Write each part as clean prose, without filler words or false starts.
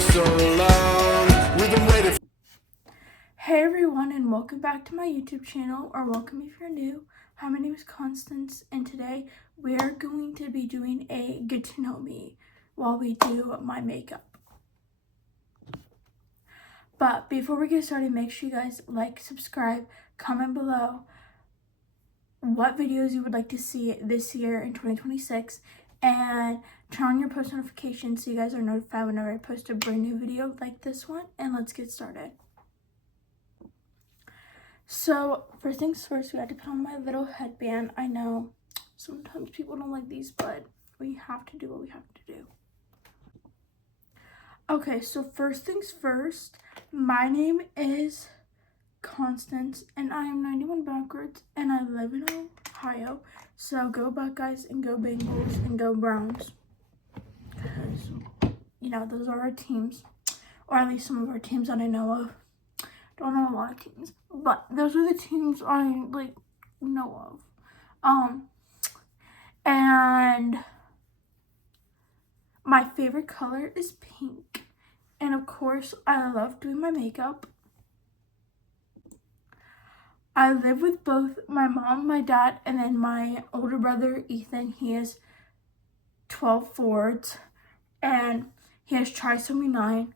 for so long. We've been waiting. Hey everyone, and welcome back to my YouTube channel, or welcome if you're new. Hi, my name is Constance, and today we are going to be doing a get to know me while we do my makeup. But before we get started, make sure you guys like, subscribe, comment below what videos you would like to see this year in 2026, and turn on your post notifications so you guys are notified whenever I post a brand new video like this one. And let's get started. So first things first, we had to put on my little headband. I know sometimes people don't like these, but we have to do what we have to do. Okay, so first things first, my name is Constance, and I am 91 backwards, and I live in Ohio. So go Buckeyes, and go Bengals, and go Browns. Because, you know, those are our teams, or at least some of our teams that I know of. Don't know a lot of teams, but those are the teams I know of. And my favorite color is pink, and of course I love doing my makeup. I live with both my mom, my dad, and then my older brother Ethan. He is 12 Fords, and he has trisomy 9,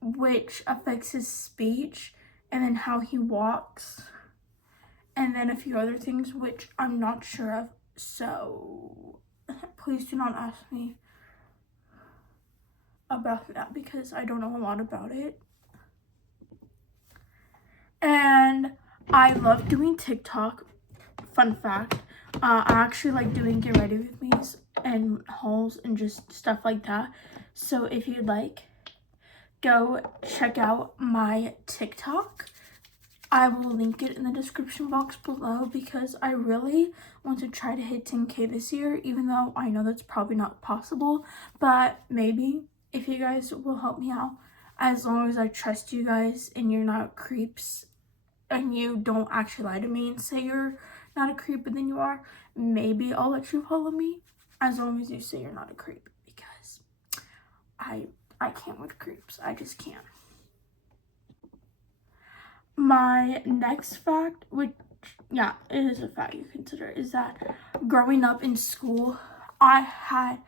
which affects his speech and then how he walks, and then a few other things which I'm not sure of, so please do not ask me about that because I don't know a lot about it. And I love doing TikTok. Fun fact, I actually like doing get ready with me's and hauls and just stuff like that. So if you'd like, go check out my TikTok. I will link it in the description box below because I really want to try to hit 10K this year, even though I know that's probably not possible. But maybe if you guys will help me out, as long as I trust you guys and you're not creeps and you don't actually lie to me and say you're not a creep but then you are, maybe I'll let you follow me, as long as you say you're not a creep, because I can't with creeps. I just can't. My next fact, which, yeah, it is a fact you consider, is that growing up in school, I had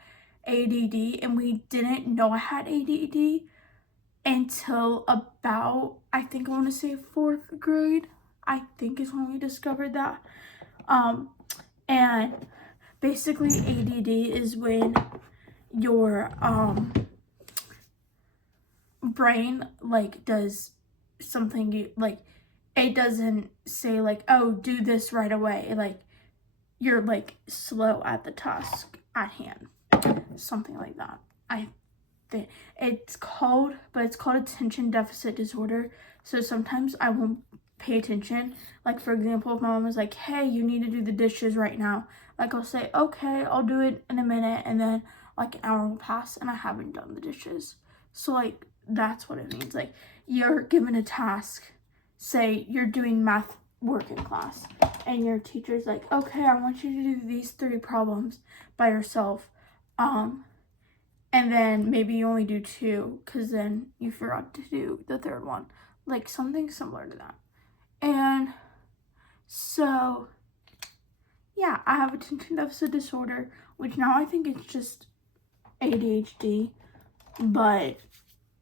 ADD, and we didn't know I had ADD until about, I think I want to say 4th grade. I think is when we discovered that. And basically ADD is when your brain does something it doesn't say oh, do this right away. You're slow at the task at hand, something like that. It's called attention deficit disorder. So sometimes I won't pay attention. For example, if my mom was like, hey, you need to do the dishes right now, I'll say, okay, I'll do it in a minute, and then an hour will pass and I haven't done the dishes. So that's what it means. You're given a task, say you're doing math work in class, and your teacher's like, okay, I want you to do these 3 problems by yourself, and then maybe you only do 2 because then you forgot to do the 3rd one, something similar to that. And so yeah, I have attention deficit disorder, which now I think it's just ADHD, but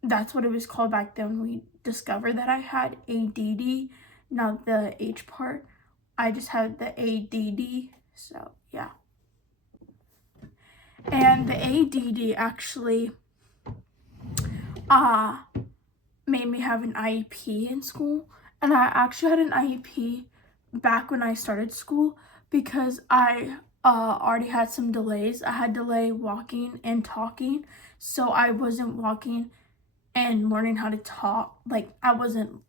that's what it was called back then when we discovered that I had ADD, not the H part. I just had the ADD, so yeah. And the ADD actually made me have an IEP in school, and I actually had an IEP back when I started school because I already had some delays. I had delay walking and talking, so I wasn't walking and learning how to talk. I wasn't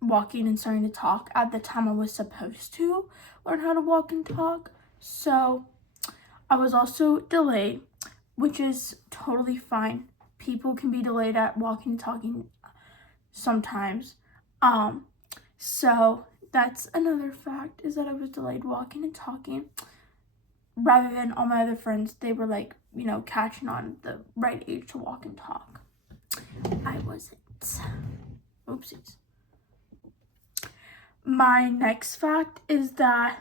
walking and starting to talk at the time I was supposed to learn how to walk and talk. So I was also delayed, which is totally fine. People can be delayed at walking and talking sometimes. So that's another fact, is that I was delayed walking and talking. Rather than all my other friends, they were catching on the right age to walk and talk. wasn't. Oopsies. My next fact is that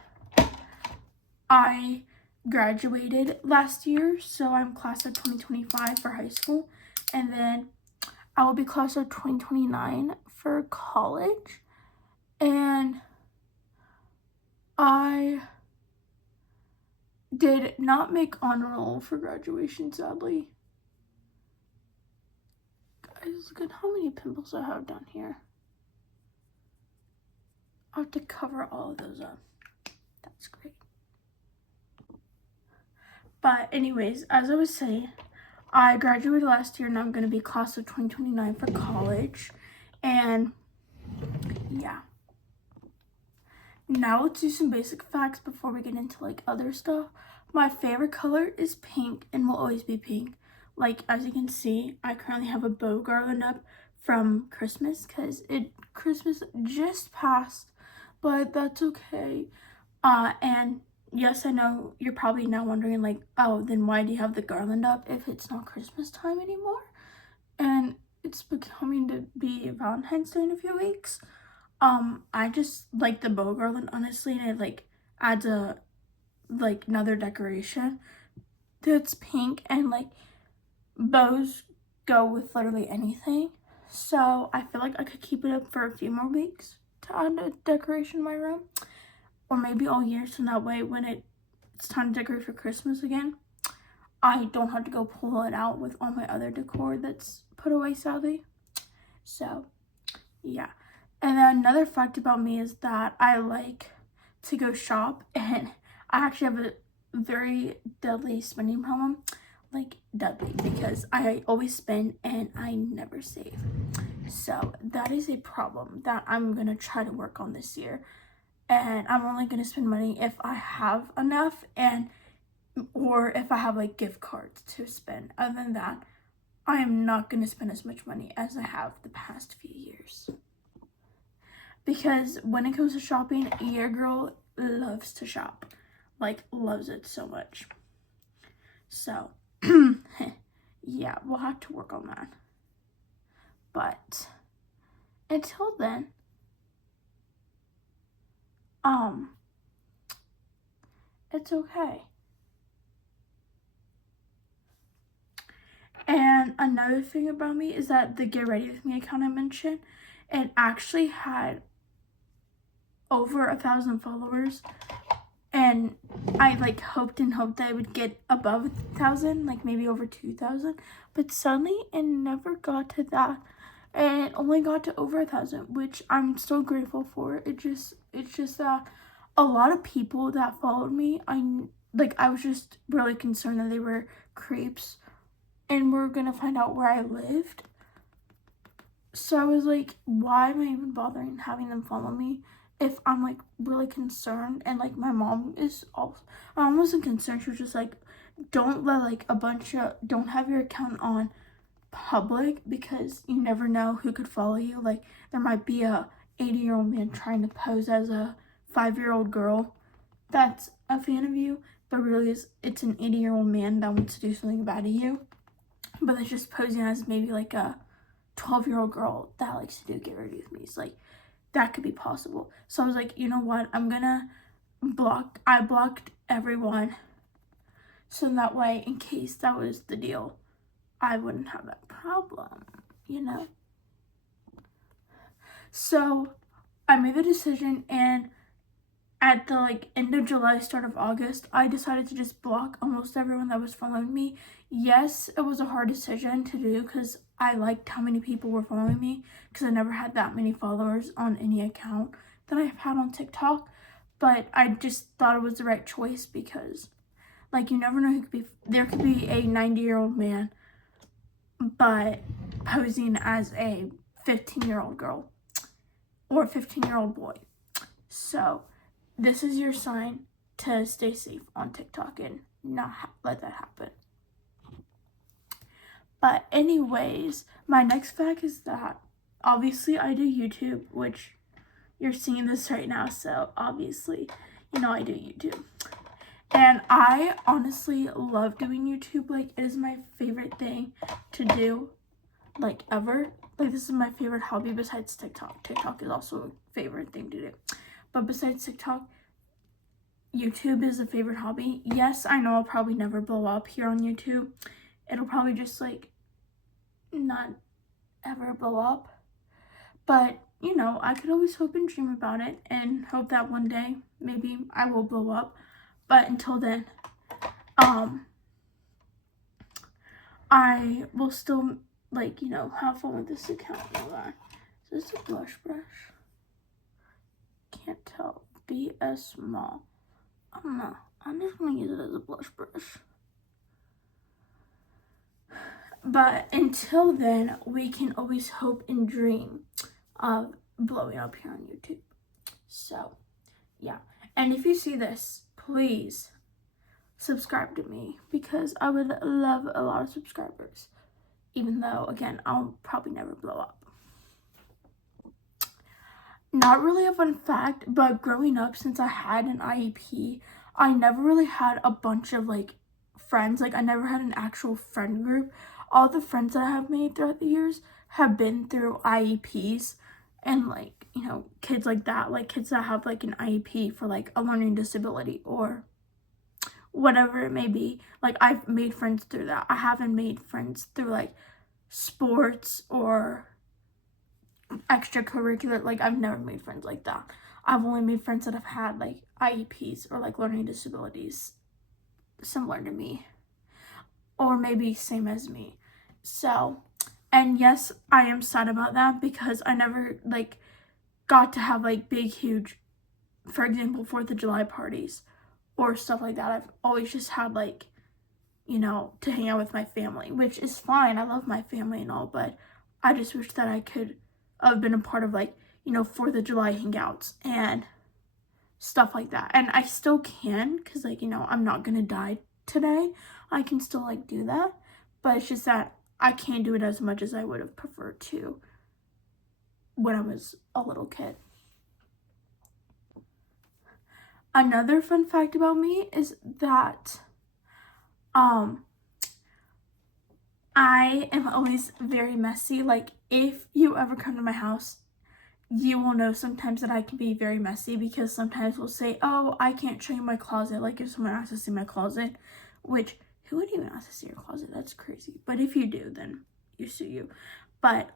I graduated last year, so I'm class of 2025 for high school, and then I will be class of 2029 for college, and I did not make honor roll for graduation, sadly. Guys, look at how many pimples I have down here. I have to cover all of those up. That's great. But anyways, as I was saying, I graduated last year and I'm going to be class of 2029 for college. And yeah. Now let's do some basic facts before we get into like other stuff. My favorite color is pink and will always be pink. Like, as you can see, I currently have a bow garland up from Christmas because Christmas just passed, but that's okay. And yes, I know you're probably now wondering like, oh, then why do you have the garland up if it's not Christmas time anymore? And it's becoming to be Valentine's Day in a few weeks. I just like the bow garland, honestly, and it like adds a like another decoration that's pink, and like bows go with literally anything, so I feel like I could keep it up for a few more weeks to add a decoration in my room, or maybe all year, so that way when it's time to decorate for Christmas again, I don't have to go pull it out with all my other decor that's put away, sadly. So yeah. And then another fact about me is that I like to go shop, and I actually have a very deadly spending problem. Like, deadly, because I always spend and I never save. So that is a problem that I'm going to try to work on this year. And I'm only going to spend money if I have enough, or if I have like gift cards to spend. Other than that, I am not going to spend as much money as I have the past few years. Because when it comes to shopping, your girl loves to shop. Like, loves it so much. So, yeah, we'll have to work on that. But, until then, it's okay. And another thing about me is that the Get Ready With Me account I mentioned, it actually had over 1,000 followers, and I like hoped that I would get above 1,000, like maybe over 2,000, but suddenly it never got to that, and it only got to over 1,000, which I'm still grateful for. It's just that a lot of people that followed me, I was just really concerned that they were creeps and were gonna find out where I lived. So I was like, why am I even bothering having them follow me if I'm like really concerned? And like my mom wasn't concerned. She was just like, don't let like don't have your account on public, because you never know who could follow you. Like, there might be a 80-year-old man trying to pose as a 5-year-old girl that's a fan of you, but really it's an 80-year-old man that wants to do something bad to you, but it's just posing as maybe like a 12-year-old girl that likes to do Get Ready With Me. It's like, that could be possible. So I was like, you know what, I blocked everyone, so that way, in case that was the deal, I wouldn't have that problem, you know? So I made the decision, and at the like end of July, start of August, I decided to just block almost everyone that was following me. Yes, it was a hard decision to do because I liked how many people were following me, because I never had that many followers on any account that I've had on TikTok, but I just thought it was the right choice, because like, you never know there could be a 90-year-old man but posing as a 15-year-old girl or a 15-year-old boy. So this is your sign to stay safe on TikTok and not let that happen. But anyways, my next fact is that obviously I do YouTube, which you're seeing this right now, so obviously you know I do YouTube. And I honestly love doing YouTube. Like, it is my favorite thing to do. like ever. Like this is my favorite hobby besides TikTok. TikTok is also a favorite thing to do. But besides TikTok, YouTube is a favorite hobby. Yes, I know I'll probably never blow up here on YouTube. It'll probably just like not ever blow up. But, you know, I could always hope and dream about it and hope that one day maybe I will blow up. But until then, I will still, like, you know, have fun with this account and all that. Is this a blush brush? Can't tell. BS small. I don't know. I'm just going to use it as a blush brush. But until then, we can always hope and dream of blowing up here on YouTube. So, yeah. And if you see this, please subscribe to me because I would love a lot of subscribers. Even though, again, I'll probably never blow up. Not really a fun fact, but growing up, since I had an IEP, I never really had a bunch of, like, friends. Like, I never had an actual friend group. All the friends that I have made throughout the years have been through IEPs and, like, you know, kids like that. Like, kids that have, like, an IEP for, like, a learning disability or whatever it may be. Like, I've made friends through that. I haven't made friends through, like, sports or extracurricular. Like, I've never made friends like that. I've only made friends that have had, like, IEPs or, like, learning disabilities similar to me. Or maybe same as me. So, and yes, I am sad about that because I never, like, got to have, like, big, huge, for example, 4th of July parties or stuff like that. I've always just had, like, you know, to hang out with my family, which is fine. I love my family and all, but I just wish that I could have been a part of, like, you know, 4th of July hangouts and stuff like that. And I still can because, like, you know, I'm not going to die today. I can still, like, do that, but it's just that I can't do it as much as I would have preferred to when I was a little kid. Another fun fact about me is that I am always very messy. Like, if you ever come to my house, you will know sometimes that I can be very messy because sometimes we'll say, oh, I can't show you my closet. Like, if someone asks to see my closet, which, who would even ask to see your closet? That's crazy. But if you do, then you sue you. But,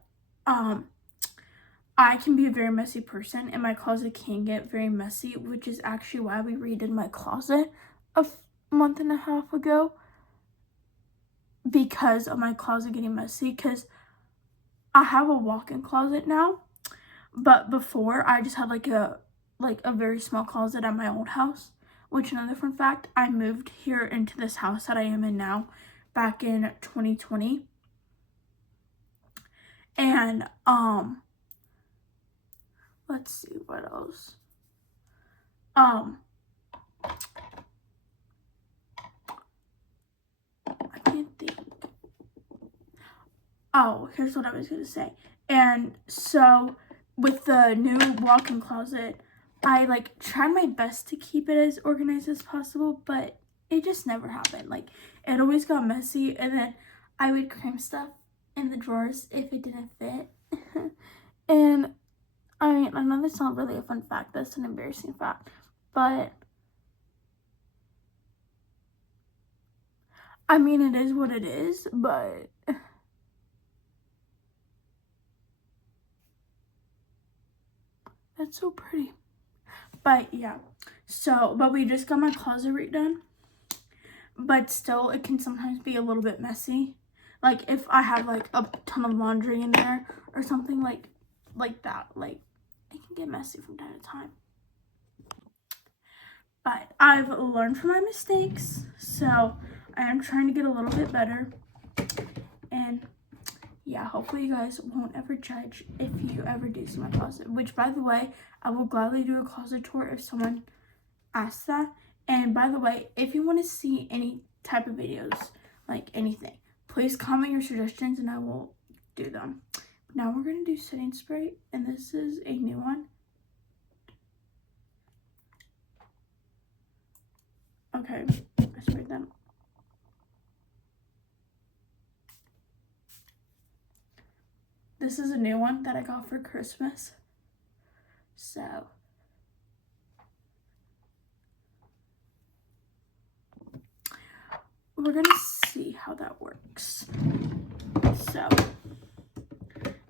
I can be a very messy person, and my closet can get very messy, which is actually why we redid my closet a month and a half ago, because of my closet getting messy, because I have a walk-in closet now, but before I just had like a very small closet at my old house, which, another fun fact, I moved here into this house that I am in now back in 2020, and let's see what else. I can't think. Oh, here's what I was gonna say. And so with the new walk-in closet, I, like, tried my best to keep it as organized as possible, but it just never happened. Like, it always got messy, and then I would cram stuff in the drawers if it didn't fit. And I mean, I know that's not really a fun fact, that's an embarrassing fact, but I mean, it is what it is, but that's so pretty. But yeah, so, but we just got my closet redone, but still, it can sometimes be a little bit messy. Like, if I have, like, a ton of laundry in there or something like that, like, it can get messy from time to time. But I've learned from my mistakes, so I am trying to get a little bit better. And yeah, hopefully you guys won't ever judge if you ever do see my closet, which, by the way, I will gladly do a closet tour if someone asks that. And by the way, if you want to see any type of videos, like anything, please comment your suggestions and I will do them. Now we're going to do setting spray, and this is a new one. Okay, I sprayed them. This is a new one that I got for Christmas. So we're gonna see how that works. So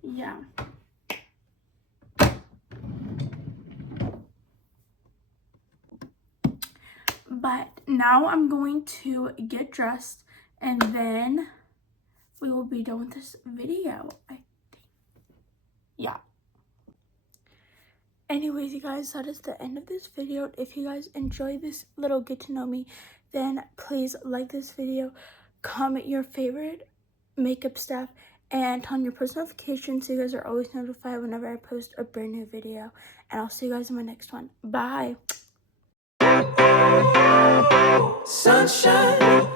yeah. But now I'm going to get dressed and then we will be done with this video, I think. Yeah. Anyways, you guys, that is the end of this video. If you guys enjoyed this little get to know me, then please like this video, comment your favorite makeup stuff, and turn on your post notifications so you guys are always notified whenever I post a brand new video. And I'll see you guys in my next one. Bye. sunshine.